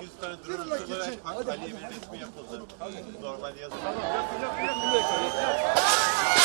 800 tane drone kullanarak Hak Aliye'nin resmi yapıldı. Normal yazı. günler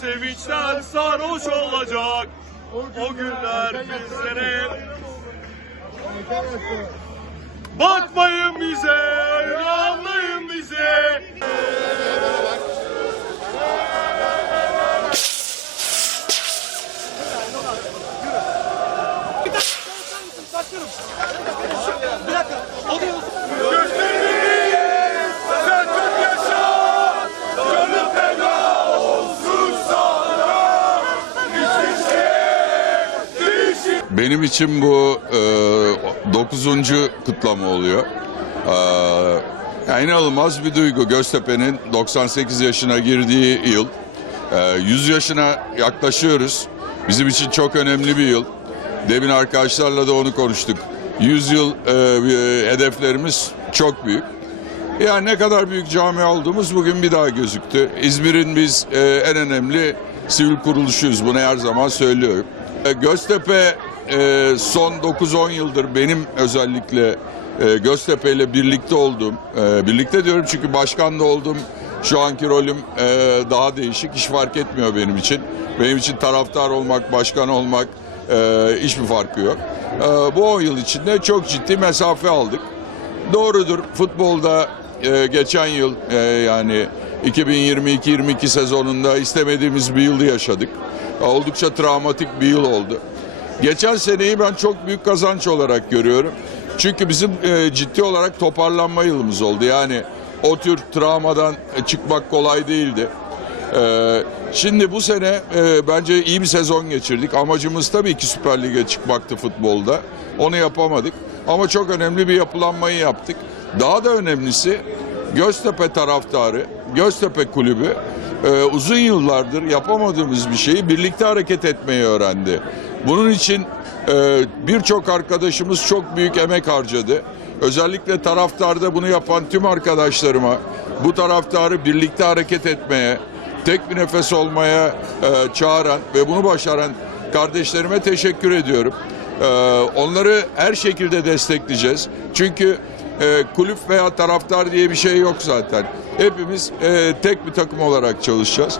sevinçten sarhoş olacak. O günler bizlere Bakmayın bize, anlayın bize. Benim için bu e, 9. kutlama oluyor. E, yani inanılmaz bir duygu. Göztepe'nin 98 yaşına girdiği yıl. E, 100 yaşına yaklaşıyoruz. Bizim için çok önemli bir yıl. Demin arkadaşlarla da onu konuştuk. 100 yıl e, hedeflerimiz çok büyük. Yani ne kadar büyük cami olduğumuz bugün bir daha gözüktü. İzmir'in biz e, en önemli sivil kuruluşuyuz. Bunu her zaman söylüyorum. E, Göztepe e, son 9-10 yıldır benim özellikle e, Göztepe ile birlikte olduğum, e, birlikte diyorum çünkü başkan da oldum. Şu anki rolüm e, daha değişik. Hiç fark etmiyor benim için. Benim için taraftar olmak, başkan olmak e, hiçbir farkı yok. E, bu 10 yıl içinde çok ciddi mesafe aldık. Doğrudur futbolda e, geçen yıl e, yani 2022-22 sezonunda istemediğimiz bir yılı yaşadık. Oldukça travmatik bir yıl oldu. Geçen seneyi ben çok büyük kazanç olarak görüyorum. Çünkü bizim e, ciddi olarak toparlanma yılımız oldu. Yani o tür travmadan e, çıkmak kolay değildi. Ee, şimdi bu sene e, bence iyi bir sezon geçirdik. Amacımız tabii ki Süper Lig'e çıkmaktı futbolda. Onu yapamadık. Ama çok önemli bir yapılanmayı yaptık. Daha da önemlisi Göztepe taraftarı, Göztepe kulübü e, uzun yıllardır yapamadığımız bir şeyi birlikte hareket etmeyi öğrendi. Bunun için e, birçok arkadaşımız çok büyük emek harcadı. Özellikle taraftarda bunu yapan tüm arkadaşlarıma bu taraftarı birlikte hareket etmeye, tek bir nefes olmaya e, çağıran ve bunu başaran kardeşlerime teşekkür ediyorum. E, onları her şekilde destekleyeceğiz. Çünkü e, kulüp veya taraftar diye bir şey yok zaten. Hepimiz e, tek bir takım olarak çalışacağız.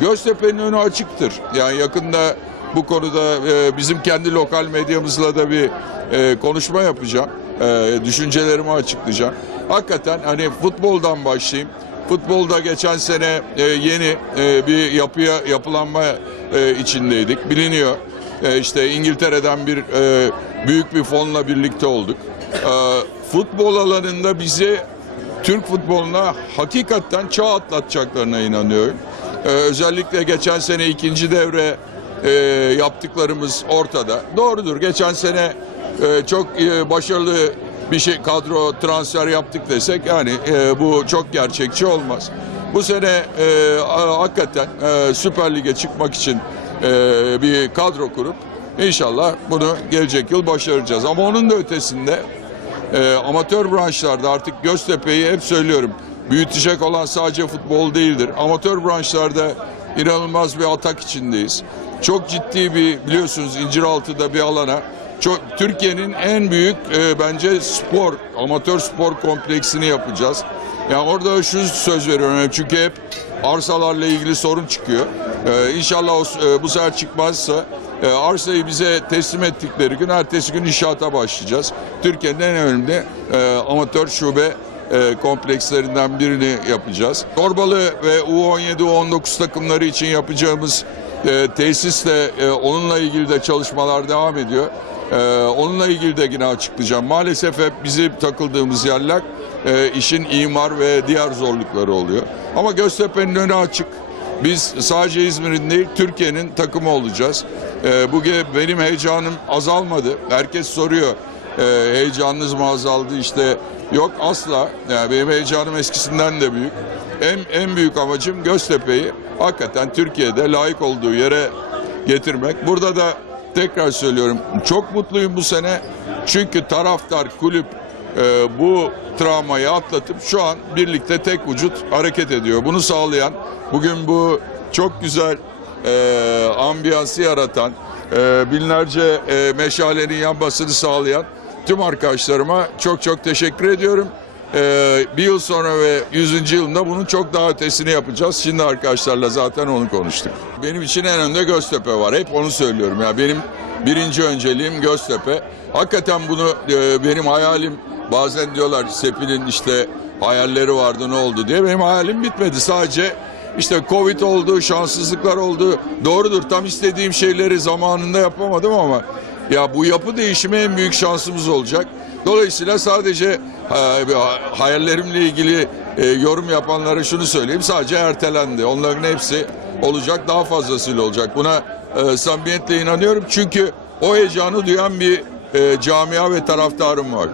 Göztepe'nin önü açıktır. Yani yakında bu konuda e, bizim kendi lokal medyamızla da bir e, konuşma yapacağım. E, düşüncelerimi açıklayacağım. Hakikaten hani futboldan başlayayım. Futbolda geçen sene e, yeni e, bir yapıya yapılanma e, içindeydik. Biliniyor. E, işte İngiltere'den bir e, büyük bir fonla birlikte olduk. E, futbol alanında bizi Türk futboluna hakikaten çağ atlatacaklarına inanıyorum. Ee, özellikle geçen sene ikinci devre e, yaptıklarımız ortada. Doğrudur. Geçen sene e, çok e, başarılı bir şey kadro transfer yaptık desek yani e, bu çok gerçekçi olmaz. Bu sene e, hakikaten e, Süper Lig'e çıkmak için e, bir kadro kurup inşallah bunu gelecek yıl başaracağız. Ama onun da ötesinde e, amatör branşlarda artık Göztepe'yi hep söylüyorum. Büyütecek olan sadece futbol değildir. Amatör branşlarda inanılmaz bir atak içindeyiz. Çok ciddi bir biliyorsunuz İnciraltı'da bir alana çok Türkiye'nin en büyük e, bence spor, amatör spor kompleksini yapacağız. Yani orada şu söz veriyorum çünkü hep arsalarla ilgili sorun çıkıyor. E, inşallah o, e, bu sefer çıkmazsa e, arsayı bize teslim ettikleri gün ertesi gün inşaata başlayacağız. Türkiye'nin en önemli e, amatör şube e, komplekslerinden birini yapacağız. Torbalı ve U17, U19 takımları için yapacağımız e, tesisle e, onunla ilgili de çalışmalar devam ediyor. E, onunla ilgili de yine açıklayacağım. Maalesef hep bizim takıldığımız yerler e, işin imar ve diğer zorlukları oluyor. Ama Göztepe'nin önü açık. Biz sadece İzmir'in değil Türkiye'nin takımı olacağız. E, bugün benim heyecanım azalmadı. Herkes soruyor e, heyecanınız mı azaldı işte yok asla. Yani benim heyecanım eskisinden de büyük. En, en büyük amacım Göztepe'yi hakikaten Türkiye'de layık olduğu yere getirmek. Burada da tekrar söylüyorum çok mutluyum bu sene. Çünkü taraftar, kulüp e, bu travmayı atlatıp şu an birlikte tek vücut hareket ediyor. Bunu sağlayan bugün bu çok güzel e, ambiyansı yaratan e, binlerce e, meşalenin yanmasını sağlayan tüm arkadaşlarıma çok çok teşekkür ediyorum. E, bir yıl sonra ve 100. yılında bunun çok daha ötesini yapacağız. Şimdi arkadaşlarla zaten onu konuştuk. Benim için en önde Göztepe var. Hep onu söylüyorum. Ya benim birinci önceliğim Göztepe. Hakikaten bunu e, benim hayalim bazen diyorlar Sepil'in işte hayalleri vardı ne oldu diye. Benim hayalim bitmedi. Sadece işte Covid oldu, şanssızlıklar oldu. Doğrudur tam istediğim şeyleri zamanında yapamadım ama ya bu yapı değişimi en büyük şansımız olacak. Dolayısıyla sadece hayallerimle ilgili e, yorum yapanlara şunu söyleyeyim. Sadece ertelendi. Onların hepsi olacak. Daha fazlasıyla olacak. Buna e, samimiyetle inanıyorum. Çünkü o heyecanı duyan bir e, camia ve taraftarım var.